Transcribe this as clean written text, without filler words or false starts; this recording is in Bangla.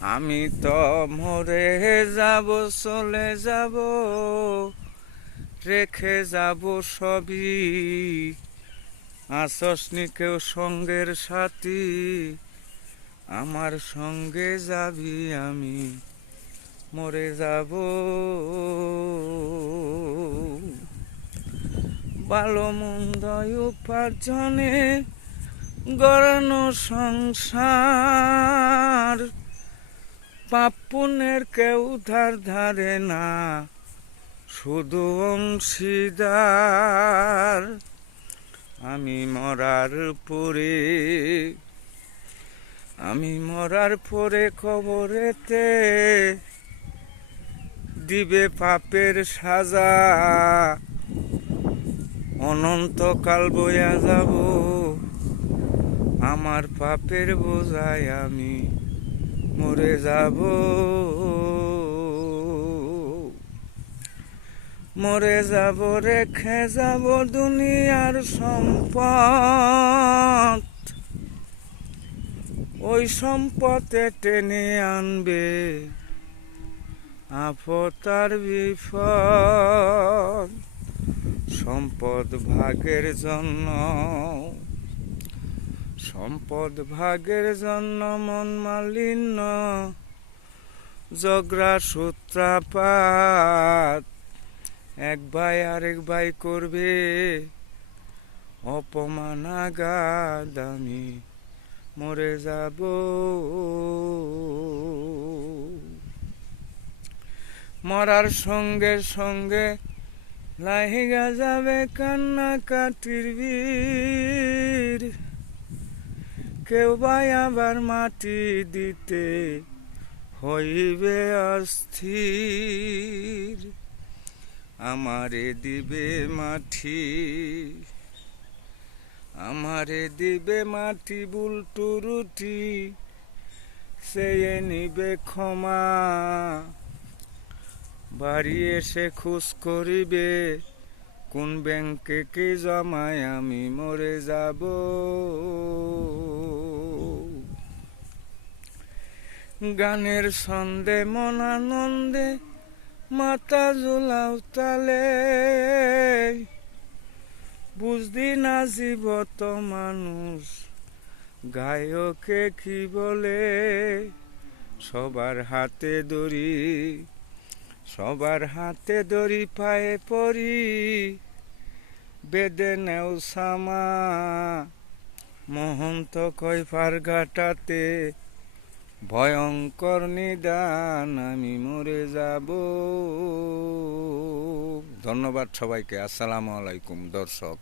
আমি তো মরে যাব, চলে যাব, রেখে যাব সবই। আসসনি কেউ সঙ্গের সাথী, আমার সঙ্গে যাবি, আমি মরে যাব। ভালো মন্দ উপার্জনে গড়ানো সংসার, পাপ পুণ্যের কেউ ধার ধারে না, শুধু অংশীদার। আমি মরার পরে কবরেতে দিবে পাপের সাজা, অনন্তকাল বইয়া যাব আমার পাপের বোঝায়, আমি মরে যাব। মরে যাব, রেখে যাব দুনিয়ার সম্পদ, ওই সম্পদে টেনে আনবে আপদ আর বিপদ। সম্পদ ভাগের জন্য মন মালিন্য, ঝগড়া সূত্রাপাত, এক ভাই আরেক ভাই করবে অপমান আঘাত, আমি মরে যাব। মরার সঙ্গে সঙ্গে লাহিগা যাবে কান্নাকাটির বীর, কেউ ভাই আবার মাটি দিতে হইবে অস্থির। আমারে দিবে মাটি বুলটু রুটি, চেয়ে নিবে ক্ষমা, বাড়ি এসে খোঁজ করিবে কোন ব্যাংকে কি জমায়, আমি মরে যাব। গানের ছন্দে মন আনন্দে মাথা ঝুলাও তালে, বুঝদি না জীবত মানুষ গায়কে কি বলে। সবার হাতে দড়ি পায়ে পড়ি, বেদে নেও সামা, মহন্ত কয় ফারঘাটাতে ভয়ঙ্কর নিদান, আমি মরে যাব। ধন্যবাদ সবাইকে। আসসালামু আলাইকুম দর্শক।